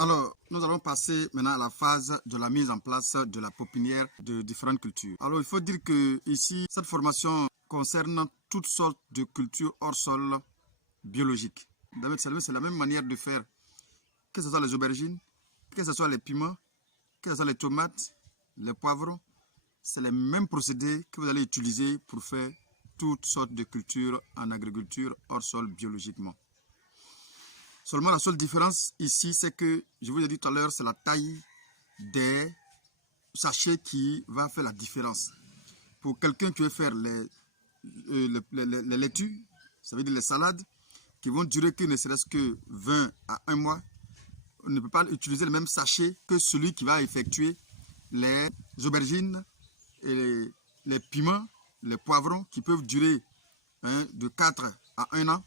Alors, nous allons passer maintenant à la phase de la mise en place de la pépinière de différentes cultures. Alors, il faut dire que ici, cette formation concerne toutes sortes de cultures hors sol biologiques. C'est la même manière de faire, que ce soit les aubergines, que ce soit les piments, que ce soit les tomates, les poivrons. C'est les mêmes procédés que vous allez utiliser pour faire toutes sortes de cultures en agriculture hors sol biologiquement. Seulement la seule différence ici, c'est que, je vous ai dit tout à l'heure, c'est la taille des sachets qui va faire la différence. Pour quelqu'un qui veut faire les laitues, ça veut dire les salades, qui vont durer que ne serait-ce que 20 à 1 mois, on ne peut pas utiliser le même sachet que celui qui va effectuer les aubergines, et les piments, les poivrons, qui peuvent durer de 4 à 1 an.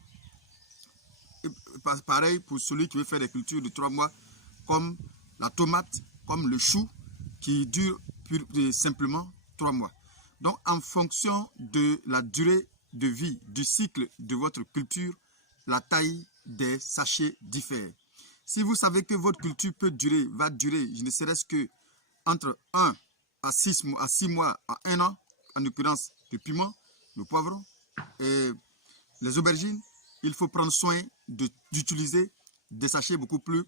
Et pareil pour celui qui veut faire des cultures de 3 mois, comme la tomate, comme le chou, qui dure simplement 3 mois. Donc, en fonction de la durée de vie, du cycle de votre culture, la taille des sachets diffère. Si vous savez que votre culture va durer, ne serait-ce que entre 1 à 6 mois à 1 an, en l'occurrence le piment, le poivron et les aubergines, il faut prendre soin d'utiliser des sachets beaucoup plus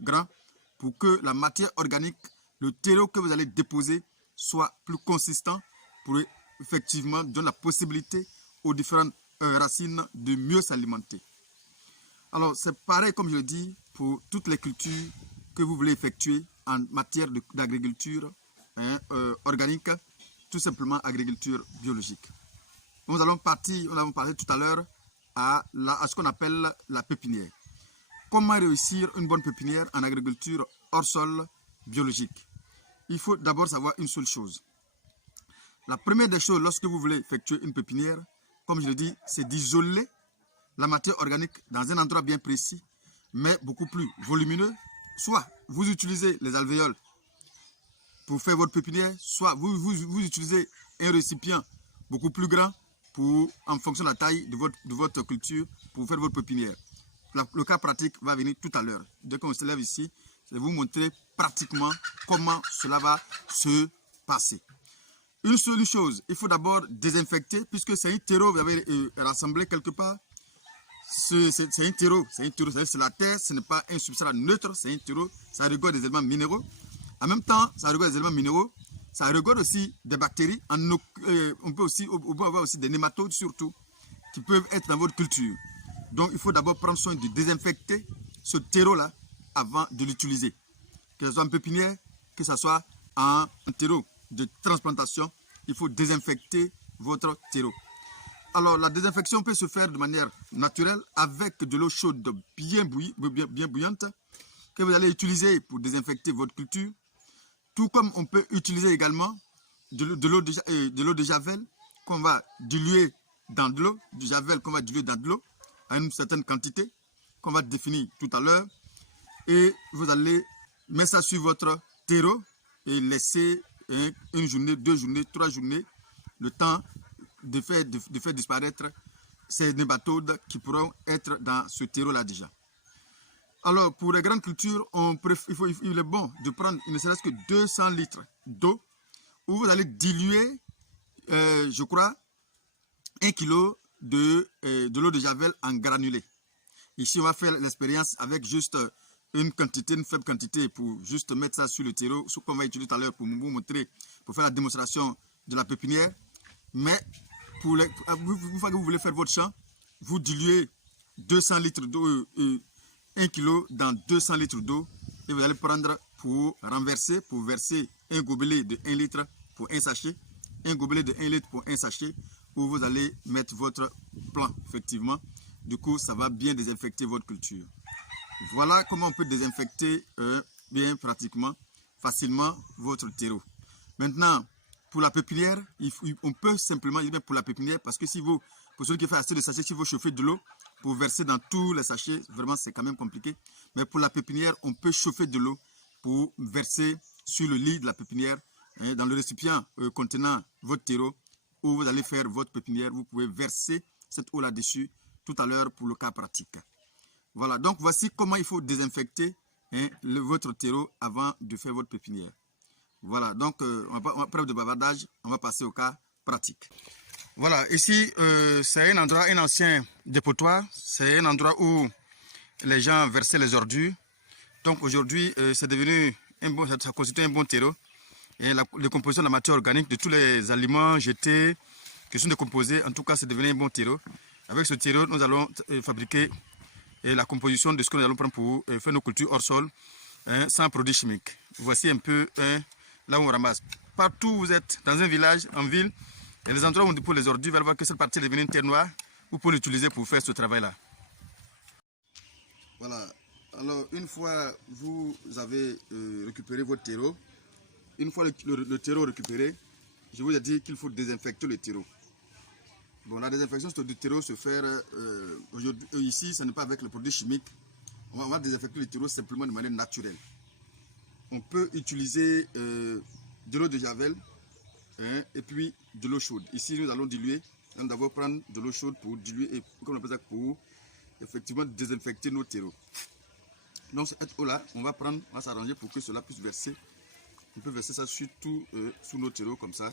grands pour que la matière organique, le terreau que vous allez déposer soit plus consistant pour effectivement donner la possibilité aux différentes racines de mieux s'alimenter. Alors c'est pareil comme je le dis pour toutes les cultures que vous voulez effectuer en matière d'agriculture organique, tout simplement agriculture biologique. Nous avons parlé tout à l'heure à ce qu'on appelle la pépinière. Comment réussir une bonne pépinière en agriculture hors sol biologique? Il faut d'abord savoir une seule chose. La première des choses, lorsque vous voulez effectuer une pépinière, comme je le dis, c'est d'isoler la matière organique dans un endroit bien précis, mais beaucoup plus volumineux. Soit vous utilisez les alvéoles pour faire votre pépinière, soit vous utilisez un récipient beaucoup plus grand en fonction de la taille de votre culture pour faire votre pépinière. Le cas pratique va venir tout à l'heure. Dès qu'on se lève ici, je vais vous montrer pratiquement comment cela va se passer. Une seule chose, il faut d'abord désinfecter, puisque c'est un terreau, vous avez rassemblé quelque part. C'est un terreau, c'est la terre, ce n'est pas un substrat neutre, c'est un terreau, ça regorge des éléments minéraux. En même temps, ça regorge des éléments minéraux, ça regorge aussi des bactéries. On peut avoir aussi des nématodes surtout, qui peuvent être dans votre culture. Donc, il faut d'abord prendre soin de désinfecter ce terreau-là avant de l'utiliser. Que ce soit en pépinière, que ce soit en terreau de transplantation, il faut désinfecter votre terreau. Alors, la désinfection peut se faire de manière naturelle avec de l'eau chaude bien bouillante que vous allez utiliser pour désinfecter votre culture. Tout comme on peut utiliser également de l'eau de javel qu'on va diluer dans de l'eau, du javel qu'on va diluer dans de l'eau à une certaine quantité qu'on va définir tout à l'heure. Et vous allez mettre ça sur votre terreau et laisser une journée, 2 journées, 3 journées, le temps de faire disparaître ces nématodes qui pourront être dans ce terreau-là déjà. Alors, pour les grandes cultures, il est bon de prendre ne serait-ce que 200 litres d'eau où vous allez diluer, je crois, 1 kg de l'eau de javel en granulé. Ici, on va faire l'expérience avec juste une faible quantité pour juste mettre ça sur le terreau, ce qu'on va utiliser tout à l'heure pour vous montrer, pour faire la démonstration de la pépinière. Mais une fois que vous voulez faire votre champ, vous diluez 200 litres d'eau, 1 kg dans 200 litres d'eau et vous allez prendre pour verser un gobelet de 1 litre pour un sachet, un gobelet de 1 litre pour un sachet où vous allez mettre votre plant, effectivement. Du coup, ça va bien désinfecter votre culture. Voilà comment on peut désinfecter bien pratiquement, facilement votre terreau. Maintenant, pour la pépinière, on peut simplement, pour la pépinière, parce que pour celui qui fait assez de sachets, s'il faut chauffer de l'eau pour verser dans tous les sachets, vraiment c'est quand même compliqué. Mais pour la pépinière, on peut chauffer de l'eau pour verser sur le lit de la pépinière, dans le récipient contenant votre terreau, où vous allez faire votre pépinière. Vous pouvez verser cette eau là-dessus tout à l'heure pour le cas pratique. Voilà, donc voici comment il faut désinfecter votre terreau avant de faire votre pépinière. Voilà, donc preuve de bavardage, on va passer au cas pratique. Voilà, ici c'est un endroit, un ancien dépotoir, c'est un endroit où les gens versaient les ordures. Donc aujourd'hui, c'est devenu ça constitue un bon terreau. Et la décomposition de la matière organique de tous les aliments jetés, qui sont décomposés, en tout cas, c'est devenu un bon terreau. Avec ce terreau, nous allons fabriquer la composition de ce que nous allons prendre pour faire nos cultures hors sol, sans produits chimiques. Voici un peu là où on ramasse. Partout où vous êtes, dans un village, en ville, et les endroits où on dépose les ordures, vous allez voir que cette partie est devenue une terre noire. Vous pouvez l'utiliser pour faire ce travail-là. Voilà. Alors, une fois vous avez récupéré votre terreau, une fois le terreau récupéré, je vous ai dit qu'il faut désinfecter le terreau. Bon, la désinfection du terreau se fait ici, ce n'est pas avec le produit chimique. On va désinfecter le terreau simplement de manière naturelle. On peut utiliser de l'eau de javel et puis de l'eau chaude. Ici, nous allons diluer. Nous allons d'abord prendre de l'eau chaude pour diluer et comme on appelle ça, pour effectivement désinfecter nos terreaux. Donc cette eau-là, on va s'arranger pour que cela puisse verser. On peut verser ça surtout sous nos terreaux comme ça.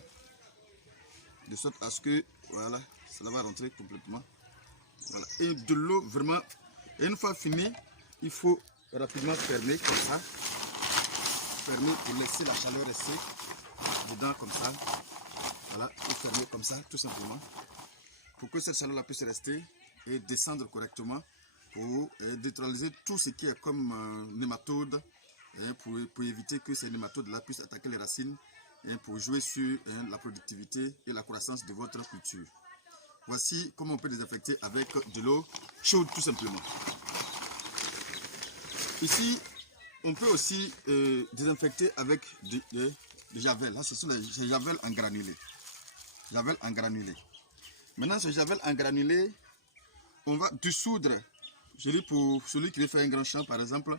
De sorte à ce que, voilà, cela va rentrer complètement. Voilà. Et de l'eau vraiment, et une fois fini, il faut rapidement fermer comme ça. Fermer pour laisser la chaleur rester dedans comme ça. Voilà, et fermer comme ça, tout simplement. Pour que cette chaleur-là puisse rester et descendre correctement pour neutraliser tout ce qui est comme nématodes, pour éviter que ces nématodes-là puissent attaquer les racines, pour jouer sur la productivité et la croissance de votre culture. Voici comment on peut désinfecter avec de l'eau chaude tout simplement. Ici, on peut aussi désinfecter avec de javel. Là, ce sont les javels en granulés. Javel en granulés. Maintenant, ce javel en granulés, on va dissoudre. Je dis pour celui qui veut faire un grand champ, par exemple,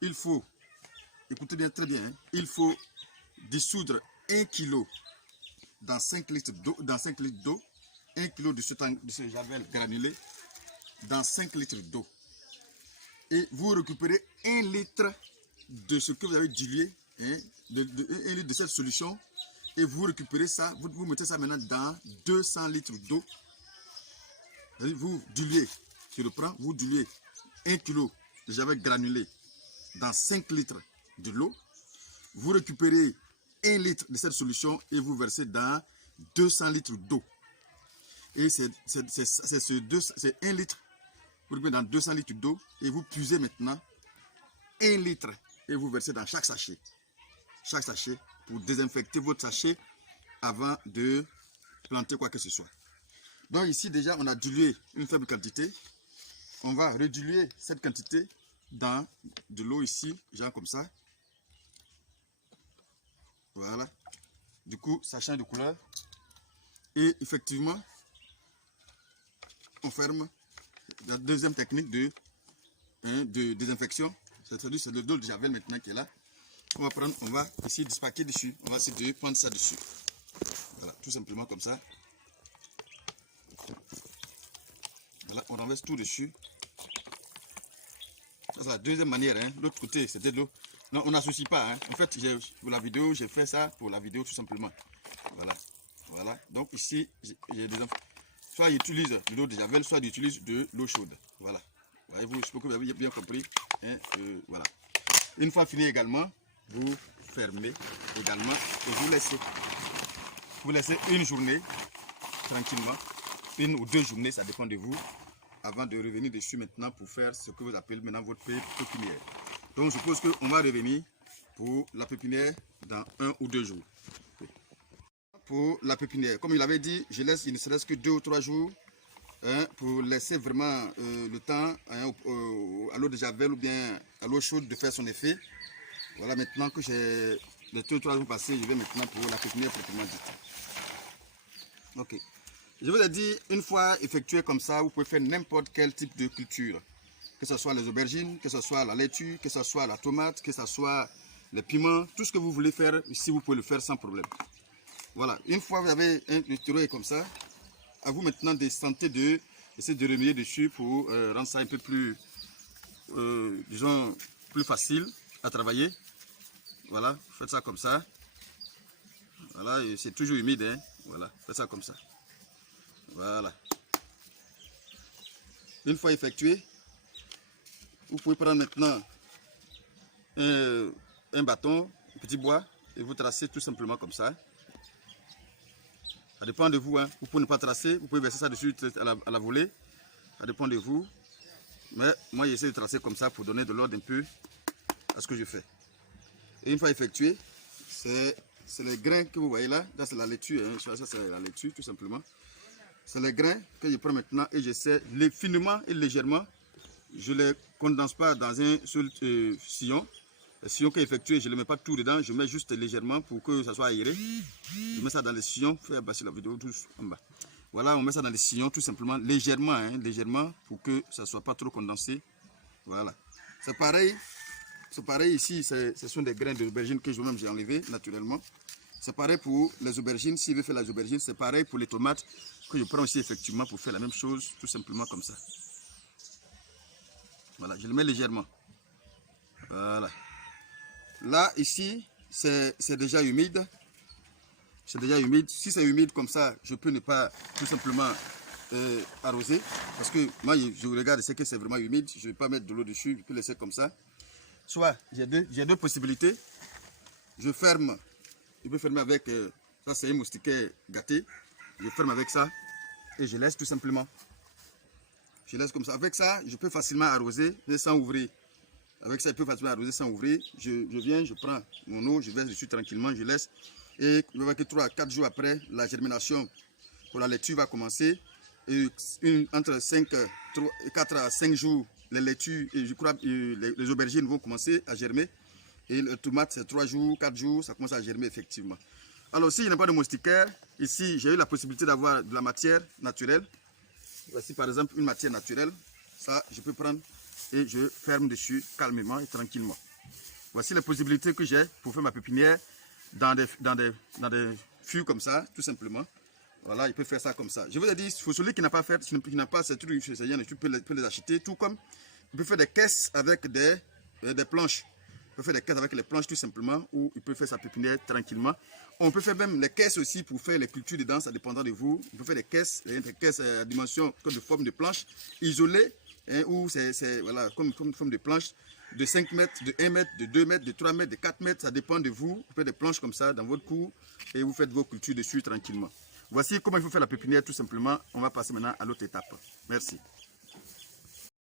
il faut, écoutez bien, très bien, il faut dissoudre 1 kg dans 5 litres d'eau, 1 kg de ce javel granulé dans 5 litres d'eau. Et vous récupérez 1 litre de ce que vous avez dilué, 1 litre de cette solution, et vous récupérez ça, vous mettez ça maintenant dans 200 litres d'eau. Vous diluez, je reprends, vous diluez 1 kg de javel granulé dans 5 litres de l'eau. Vous récupérez 1 litre de cette solution et vous versez dans 200 litres d'eau. Et c'est 1 litre, vous récupérez dans 200 litres d'eau et vous puisez maintenant 1 litre et vous versez dans chaque sachet. Chaque sachet pour désinfecter votre sachet avant de planter quoi que ce soit. Donc ici déjà on a dilué une faible quantité. On va rediluer cette quantité dans de l'eau ici, genre comme ça. Voilà. Du coup, ça change de couleur. Et effectivement, on ferme. La deuxième technique de désinfection, c'est-à-dire c'est le dos de javel maintenant qui est là. On va essayer de spaquer dessus. On va essayer de prendre ça dessus. Voilà, tout simplement comme ça. Voilà, on renverse tout dessus. Ça, c'est la deuxième manière. L'autre côté, c'était de l'eau. Non, on n'associe pas. En fait, pour la vidéo, j'ai fait ça pour la vidéo tout simplement. Voilà. Voilà. Donc ici, j'ai des enfants. Soit j'utilise de l'eau de javel, soit j'utilise de l'eau chaude. Voilà. Voyez-vous, je pense que vous avez bien compris. Voilà. Une fois fini également, vous fermez également et vous laissez. Vous laissez une journée tranquillement. 1 ou 2 journées, ça dépend de vous. Avant de revenir dessus maintenant pour faire ce que vous appelez maintenant votre pépinière. Donc je suppose qu'on va revenir pour la pépinière dans 1 ou 2 jours. Pour la pépinière, comme il avait dit, je laisse il ne serait-ce que 2 ou 3 jours pour laisser vraiment le temps à l'eau de javel ou bien à l'eau chaude de faire son effet. Voilà, maintenant que j'ai les 2 ou 3 jours passés, je vais maintenant pour la pépinière proprement dite. Ok. Je vous ai dit, une fois effectué comme ça, vous pouvez faire n'importe quel type de culture. Que ce soit les aubergines, que ce soit la laitue, que ce soit la tomate, que ce soit les piments, tout ce que vous voulez faire, ici vous pouvez le faire sans problème. Voilà, une fois vous avez le terreau comme ça, à vous maintenant d'essayer de remuer dessus pour rendre ça un peu plus, disons, plus facile à travailler. Voilà, faites ça comme ça. Voilà, c'est toujours humide, hein. Voilà, faites ça comme ça. Voilà. Une fois effectué, vous pouvez prendre maintenant un bâton, un petit bois, et vous tracez tout simplement comme ça. Ça dépend de vous, hein. Vous pouvez ne pas tracer, vous pouvez verser ça dessus à la volée. Ça dépend de vous. Mais moi, j'essaie de tracer comme ça pour donner de l'ordre un peu à ce que je fais. Et une fois effectué, c'est les grains que vous voyez là. Là, c'est la laitue, hein. Ça, c'est la laitue, tout simplement. C'est les grains que je prends maintenant et j'essaie finement et légèrement. Je ne les condense pas dans un seul sillon. Le sillon que j'ai effectué, je ne le mets pas tout dedans, je mets juste légèrement pour que ça soit aéré. Je mets ça dans les sillons, fais passer la vidéo tous en bas. Voilà, on met ça dans les sillons tout simplement, légèrement, hein, légèrement, pour que ça ne soit pas trop condensé. Voilà. C'est pareil ici, ce sont des grains d'aubergine que moi-même j'ai enlevé naturellement. C'est pareil pour les aubergines, si je veux faire les aubergines, c'est pareil pour les tomates que je prends aussi effectivement pour faire la même chose, tout simplement comme ça. Voilà, je le mets légèrement. Voilà. Là, ici, c'est déjà humide. C'est déjà humide. Si c'est humide comme ça, je peux ne pas tout simplement arroser. Parce que moi, je regarde, c'est que c'est vraiment humide. Je ne vais pas mettre de l'eau dessus, je peux laisser comme ça. Soit, j'ai deux possibilités. Je ferme. Je peux fermer avec, ça c'est un moustiquaire gâté. Je ferme avec ça et je laisse tout simplement. Je laisse comme ça. Avec ça, je peux facilement arroser, mais sans ouvrir. Avec ça, je peux facilement arroser sans ouvrir. Je viens, je prends mon eau, je verse dessus tranquillement, je laisse. Et je vois que 3 à 4 jours après, la germination pour la laitue va commencer. Et entre 4 à 5 jours, les laitues, et je crois les aubergines vont commencer à germer. Et le tomate, c'est 3 jours, 4 jours, ça commence à germer effectivement. Alors, si je n'ai pas de moustiquaire, ici, j'ai eu la possibilité d'avoir de la matière naturelle. Voici par exemple une matière naturelle. Ça, je peux prendre et je ferme dessus calmement et tranquillement. Voici les possibilités que j'ai pour faire ma pépinière dans des fûts comme ça, tout simplement. Voilà, il peut faire ça comme ça. Je vous ai dit, pour celui qui n'a pas fait, qui n'a pas ces trucs, tu peux les acheter, tout comme il peut faire des caisses avec des planches. Il peut faire des caisses avec les planches tout simplement, ou il peut faire sa pépinière tranquillement. On peut faire même les caisses aussi pour faire les cultures dedans, ça dépendra de vous. On peut faire des caisses à dimension comme de forme de planche, isolées, hein, ou c'est voilà, comme forme de planche, de 5 mètres, de 1 mètre, de 2 mètres, de 3 mètres, de 4 mètres, ça dépend de vous. Vous faites des planches comme ça dans votre cour et vous faites vos cultures dessus tranquillement. Voici comment il faut faire la pépinière tout simplement. On va passer maintenant à l'autre étape. Merci.